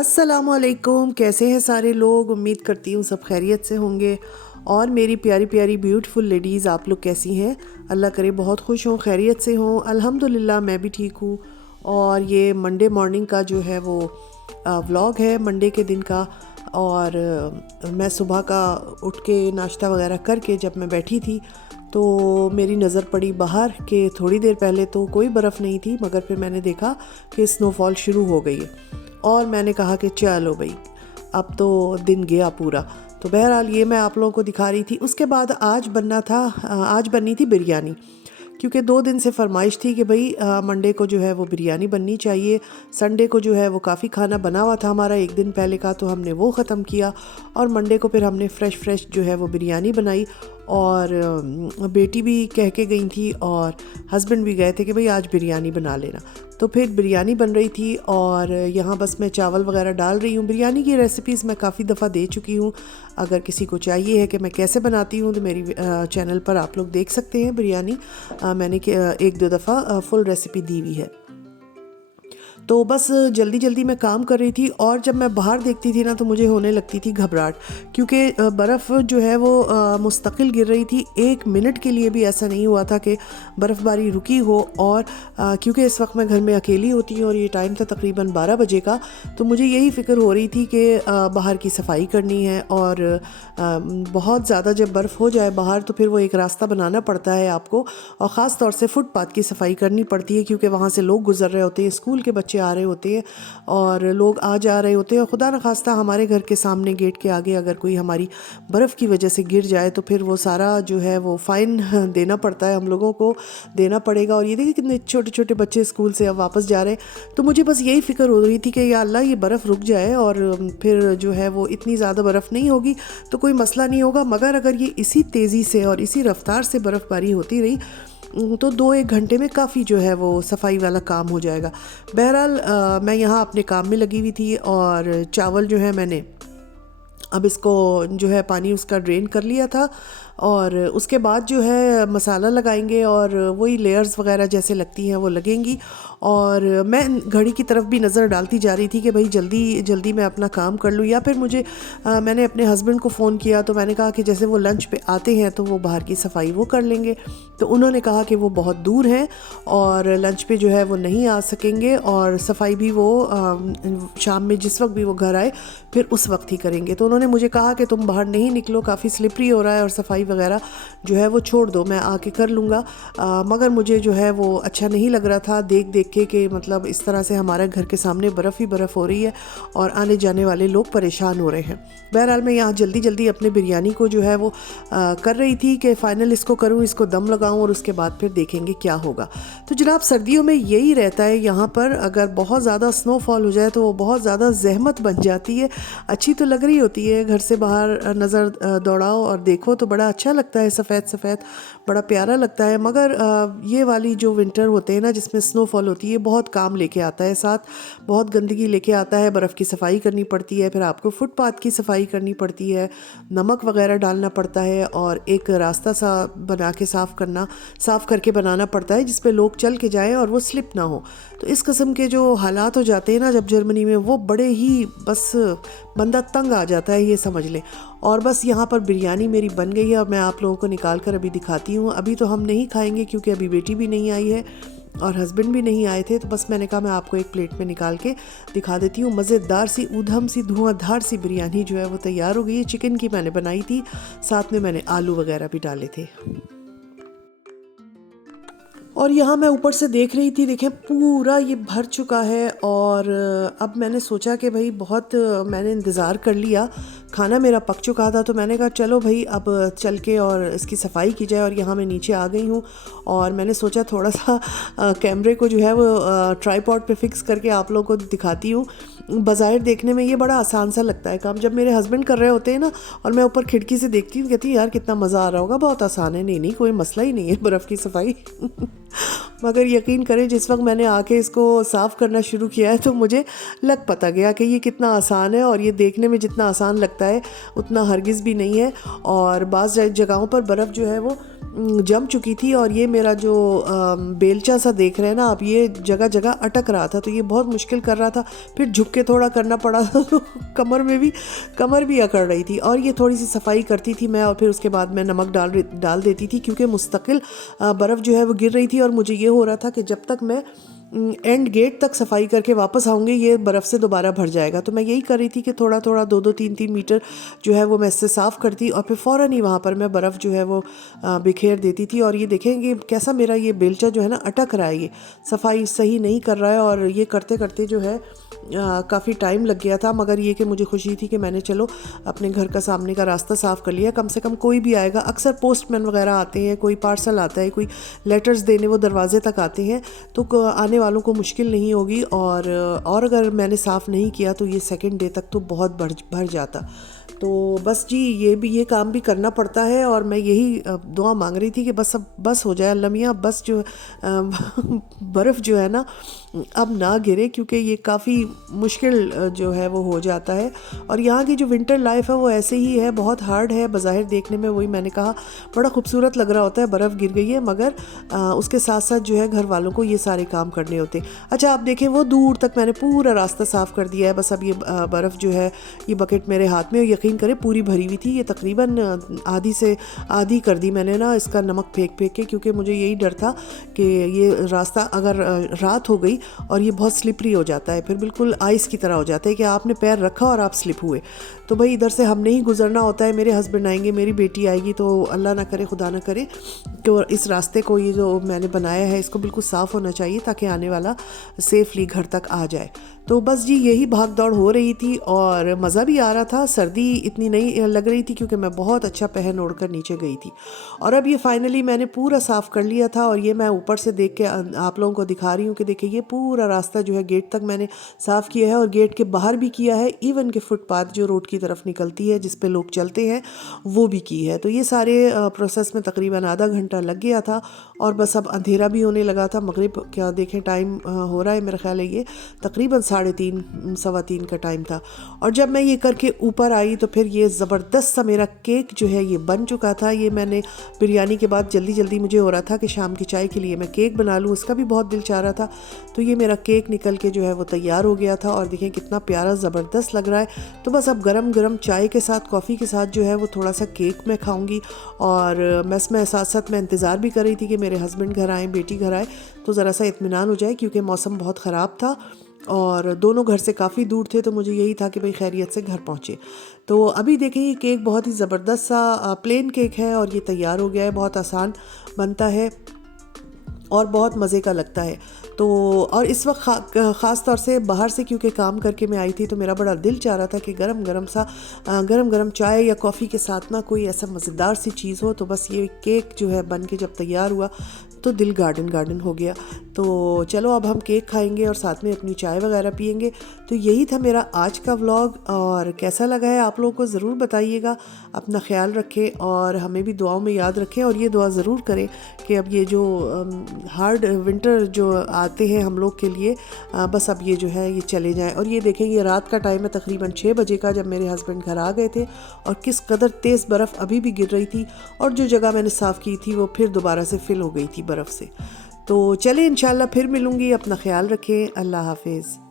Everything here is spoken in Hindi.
अस्सलामुअलैकुम। कैसे हैं सारे लोग? उम्मीद करती हूँ सब खैरियत से होंगे। और मेरी प्यारी प्यारी ब्यूटीफुल लेडीज़, आप लोग कैसी हैं? अल्लाह करे बहुत खुश हों, खैरियत से हों। अल्हम्दुलिल्लाह मैं भी ठीक हूँ। और ये मंडे मॉर्निंग का जो है वो व्लॉग है मंडे के दिन का। और मैं सुबह का उठ के नाश्ता वगैरह करके जब मैं बैठी थी तो मेरी नज़र पड़ी बाहर कि थोड़ी देर पहले तो कोई बर्फ़ नहीं थी, मगर फिर मैंने देखा कि स्नोफॉल शुरू हो गई है। और मैंने कहा कि चलो भाई, अब तो दिन गया पूरा। तो बहरहाल ये मैं आप लोगों को दिखा रही थी। उसके बाद आज बननी थी बिरयानी, क्योंकि 2 दिन से फरमाइश थी कि भाई मंडे को जो है वो बिरयानी बननी चाहिए। संडे को जो है वो काफ़ी खाना बना हुआ था हमारा एक दिन पहले का, तो हमने वो ख़त्म किया। और मंडे को फिर हमने फ़्रेश जो है वो बिरयानी बनाई। और बेटी भी कह के गई थी और हस्बैंड भी गए थे कि भाई आज बिरयानी बना लेना। तो फिर बिरयानी बन रही थी और यहाँ बस मैं चावल वगैरह डाल रही हूँ। बिरयानी की रेसिपीज़ मैं काफ़ी दफ़ा दे चुकी हूँ। अगर किसी को चाहिए है कि मैं कैसे बनाती हूँ तो मेरी चैनल पर आप लोग देख सकते हैं। बिरयानी मैंने 1-2 दफ़ा फुल रेसिपी दी हुई है। तो बस जल्दी जल्दी मैं काम कर रही थी। और जब मैं बाहर देखती थी ना तो मुझे होने लगती थी घबराहट, क्योंकि बर्फ़ जो है वो मुस्तकिल गिर रही थी। 1 मिनट के लिए भी ऐसा नहीं हुआ था कि बर्फ़बारी रुकी हो। और क्योंकि इस वक्त मैं घर में अकेली होती हूँ और ये टाइम था तकरीबन 12 बजे का, तो मुझे यही फ़िक्र हो रही थी कि बाहर की सफाई करनी है। और बहुत ज़्यादा जब बर्फ़ हो जाए बाहर तो फिर वो एक रास्ता बनाना पड़ता है आपको, और ख़ास तौर से फुटपाथ की सफाई करनी पड़ती है, क्योंकि वहाँ से लोग गुजर रहे होते हैं, स्कूल के बच्चे आ रहे होते हैं और लोग आ जा रहे होते हैं। और खुदा न खास्ता हमारे घर के सामने गेट के आगे अगर कोई हमारी बर्फ़ की वजह से गिर जाए तो फिर वो सारा जो है वो फ़ाइन देना पड़ता है, हम लोगों को देना पड़ेगा। और ये देखिए कितने छोटे छोटे बच्चे स्कूल से अब वापस जा रहे हैं। तो मुझे बस यही फ़िक्र हो रही थी कि या अल्लाह ये बर्फ़ रुक जाए और फिर जो है वो इतनी ज़्यादा बर्फ़ नहीं होगी तो कोई मसला नहीं होगा। मगर अगर ये इसी तेज़ी से और इसी रफ्तार से बर्फ़बारी होती रही तो 2-1 घंटे में काफ़ी जो है वो सफाई वाला काम हो जाएगा। बहरहाल मैं यहाँ अपने काम में लगी हुई थी और चावल जो है मैंने अब इसको जो है पानी उसका ड्रेन कर लिया था। और उसके बाद जो है मसाला लगाएंगे और वही लेयर्स वगैरह जैसे लगती हैं वो लगेंगी। और मैं घड़ी की तरफ भी नज़र डालती जा रही थी कि भाई जल्दी जल्दी मैं अपना काम कर लूँ। या फिर मैंने अपने हस्बैंड को फ़ोन किया तो मैंने कहा कि जैसे वो लंच पे आते हैं तो वो बाहर की सफाई वो कर लेंगे। तो उन्होंने कहा कि वो बहुत दूर हैं और लंच पे जो है वो नहीं आ सकेंगे, और सफाई भी वो शाम में जिस वक्त भी वो घर आए फिर उस वक्त ही करेंगे। तो उन्होंने मुझे कहा कि तुम बाहर नहीं निकलो, काफ़ी स्लिपरी हो रहा है और सफाई वगैरह जो है वो छोड़ दो, मैं आके कर लूँगा। मगर मुझे जो है वो अच्छा नहीं लग रहा था देख देख के कि मतलब इस तरह से हमारे घर के सामने बर्फ़ ही बर्फ़ हो रही है और आने जाने वाले लोग परेशान हो रहे हैं। बहरहाल मैं यहाँ जल्दी जल्दी अपने बिरयानी को जो है वो कर रही थी कि फ़ाइनल इसको करूँ, इसको दम लगाऊँ और उसके बाद फिर देखेंगे क्या होगा। तो जनाब सर्दियों में यही रहता है यहाँ पर, अगर बहुत ज़्यादा स्नोफॉल हो जाए तो वो बहुत ज़्यादा ज़हमत बन जाती है। अच्छी तो लग रही होती है, घर से बाहर नज़र दौड़ाओ और देखो तो बड़ा अच्छा लगता है, सफ़ेद सफ़ेद बड़ा प्यारा लगता है। मगर ये वाली जो विंटर होते हैं ना जिसमें स्नोफॉल होती है बहुत काम लेके आता है, साथ बहुत गंदगी लेके आता है। बर्फ़ की सफाई करनी पड़ती है, फिर आपको फुटपाथ की सफाई करनी पड़ती है, नमक वगैरह डालना पड़ता है और एक रास्ता सा बना के साफ़ करके बनाना पड़ता है जिस पे लोग चल के जाएं और वो स्लिप ना हो। तो इस किस्म के जो हालात हो जाते हैं ना जब जर्मनी में, वो बड़े ही बस बंदा तंग आ जाता है, ये समझ लें। और बस यहाँ पर बिरयानी मेरी बन गई है और मैं आप लोगों को निकाल कर अभी दिखाती हूँ। अभी तो हम नहीं खाएंगे क्योंकि अभी बेटी भी नहीं आई है और हस्बैंड भी नहीं आए थे, तो बस मैंने कहा मैं आपको एक प्लेट में निकाल के दिखा देती हूँ। मज़ेदार सी ऊधम सी धुआंधार सी बिरयानी जो है वो तैयार हो गई है। चिकन की मैंने बनाई थी, साथ में मैंने आलू वगैरह भी डाले थे। और यहाँ मैं ऊपर से देख रही थी, देखें पूरा ये भर चुका है। और अब मैंने सोचा कि भाई बहुत मैंने इंतज़ार कर लिया, खाना मेरा पक चुका था, तो मैंने कहा चलो भाई अब चल के और इसकी सफाई की जाए। और यहाँ मैं नीचे आ गई हूँ और मैंने सोचा थोड़ा सा कैमरे को जो है वो ट्राईपॉड पे फिक्स करके आप लोगों को दिखाती हूँ। बाज़ाहिर देखने में ये बड़ा आसान सा लगता है काम, जब मेरे हस्बैंड कर रहे होते हैं ना और मैं ऊपर खिड़की से देखती हूँ, कहती यार कितना मज़ा आ रहा होगा, बहुत आसान है। नहीं कोई मसला ही नहीं है बर्फ़ की सफाई मगर यकीन करें जिस वक्त मैंने आके इसको साफ़ करना शुरू किया है तो मुझे लग पता गया कि ये कितना आसान है, और ये देखने में जितना आसान लगता है उतना हरगिज़ भी नहीं है। और बाज़ जगहों पर बर्फ़ जो है वो जम चुकी थी और ये मेरा जो बेलचा सा देख रहे हैं ना आप, ये जगह जगह अटक रहा था, तो ये बहुत मुश्किल कर रहा था। फिर झुक के थोड़ा करना पड़ा था तो कमर भी अकड़ रही थी। और ये थोड़ी सी सफाई करती थी मैं, और फिर उसके बाद मैं नमक डाल देती थी, क्योंकि मुस्तकिल बर्फ़ जो है वो गिर रही थी। और मुझे ये हो रहा था कि जब तक मैं एंड गेट तक सफाई करके वापस आऊँगी ये बर्फ़ से दोबारा भर जाएगा। तो मैं यही कर रही थी कि थोड़ा थोड़ा 2-2 3-3 मीटर जो है वो मैं इससे साफ़ करती, और फिर फ़ौरन ही वहाँ पर मैं बर्फ़ जो है वो बिखेर देती थी। और ये देखेंगे कैसा मेरा ये बेलचा जो है ना अटक रहा है, ये सफाई सही नहीं कर रहा है। और ये करते करते जो है काफ़ी टाइम लग गया था, मगर ये कि मुझे खुशी थी कि मैंने चलो अपने घर का सामने का रास्ता साफ़ कर लिया। कम से कम कोई भी आएगा, अक्सर पोस्टमैन वगैरह आते हैं, कोई पार्सल आता है, कोई लेटर्स देने वो दरवाजे तक आते हैं, तो आने वालों को मुश्किल नहीं होगी। और अगर मैंने साफ़ नहीं किया तो ये सेकंड डे तक तो बहुत भर जाता। तो बस जी ये काम भी करना पड़ता है। और मैं यही दुआ मांग रही थी कि बस हो जाए अल्लाह मियाँ, बस जो बर्फ़ जो है ना अब ना गिरे, क्योंकि ये काफ़ी मुश्किल जो है वो हो जाता है। और यहाँ की जो विंटर लाइफ है वो ऐसे ही है, बहुत हार्ड है बज़ाहिर देखने में। वही मैंने कहा, बड़ा खूबसूरत लग रहा होता है बर्फ़ गिर गई है, मगर उसके साथ साथ जो है घर वालों को ये सारे काम करने होते हैं। अच्छा आप देखें, वो दूर तक मैंने पूरा रास्ता साफ़ कर दिया है। बस अब ये बर्फ़ जो है, ये बकेट मेरे हाथ में, यकीन करें पूरी भरी हुई थी। ये तकरीबन आधी से आधी कर दी मैंने ना इसका नमक फेंक के, क्योंकि मुझे यही डर था कि ये रास्ता अगर रात हो गई और ये बहुत स्लिपरी हो जाता है, फिर बिल्कुल आइस की तरह हो जाता है कि आपने पैर रखा और आप स्लिप हुए। तो भाई इधर से हमने ही गुजरना होता है, मेरे हस्बैंड आएंगे, मेरी बेटी आएगी, तो अल्लाह ना करे खुदा ना करे तो इस रास्ते को, ये जो मैंने बनाया है इसको बिल्कुल साफ़ होना चाहिए ताकि आने वाला सेफली घर तक आ जाए। तो बस जी यही भाग दौड़ हो रही थी और मज़ा भी आ रहा था। सर्दी इतनी नहीं लग रही थी क्योंकि मैं बहुत अच्छा पहन ओढ़ कर नीचे गई थी। और अब ये फाइनली मैंने पूरा साफ़ कर लिया था, और ये मैं ऊपर से देख के आप लोगों को दिखा रही हूँ कि देखिए ये पूरा रास्ता जो है गेट तक मैंने साफ़ किया है, और गेट के बाहर भी किया है, इवन के फुटपाथ जो रोड की तरफ निकलती है जिस पे लोग चलते हैं वो भी की है। तो ये सारे प्रोसेस में तकरीबन आधा घंटा लग गया था। और बस अब अंधेरा भी होने लगा था, मगरिब क्या देखें टाइम हो रहा है, मेरा ख्याल है ये तकरीबन 3:30 सवा 3 का टाइम था। और जब मैं ये करके ऊपर आई तो फिर ये ज़बरदस्त सा मेरा केक जो है ये बन चुका था। ये मैंने बिरयानी के बाद जल्दी जल्दी मुझे हो रहा था कि शाम की चाय के लिए मैं केक बना लूँ, उसका भी बहुत दिल चाह रहा था। तो ये मेरा केक निकल के जो है वो तैयार हो गया था, और देखें कितना प्यारा ज़बरदस्त लग रहा है। तो बस अब गरम गरम चाय के साथ, कॉफ़ी के साथ जो है वो थोड़ा सा केक मैं खाऊंगी। और बस मैं साथ साथ मैं इंतज़ार भी कर रही थी कि मेरे हस्बैंड घर आए, बेटी घर आए, तो ज़रा सा इत्मीनान हो जाए, क्योंकि मौसम बहुत ख़राब था और दोनों घर से काफ़ी दूर थे। तो मुझे यही था कि भाई खैरियत से घर पहुँचे। तो अभी देखें ये केक बहुत ही ज़बरदस्त सा प्लेन केक है और ये तैयार हो गया है, बहुत आसान बनता है और बहुत मज़े का लगता है। तो और इस वक्त ख़ास तौर से बाहर से क्योंकि काम करके मैं आई थी, तो मेरा बड़ा दिल चाह रहा था कि गरम गरम चाय या कॉफ़ी के साथ ना कोई ऐसा मज़ेदार सी चीज़ हो। तो बस ये केक जो है बन के जब तैयार हुआ तो दिल गार्डन हो गया। तो चलो अब हम केक खाएंगे और साथ में अपनी चाय वगैरह पियेंगे। तो यही था मेरा आज का व्लॉग, और कैसा लगा है आप लोगों को ज़रूर बताइएगा। अपना ख्याल रखें और हमें भी दुआओं में याद रखें, और ये दुआ ज़रूर करें कि अब ये जो हार्ड विंटर जो आते हैं हम लोग के लिए, बस अब ये जो है ये चले जाएं। और ये देखें ये रात का टाइम है, तकरीबन 6 बजे का, जब मेरे हस्बैंड घर आ गए थे, और किस कदर तेज़ बर्फ़ अभी भी गिर रही थी, और जो जगह मैंने साफ़ की थी वो फिर दोबारा से फिल हो गई थी बर्फ़ से। तो चले इंशाल्लाह फिर मिलूँगी, अपना ख्याल रखें, अल्लाह हाफिज़।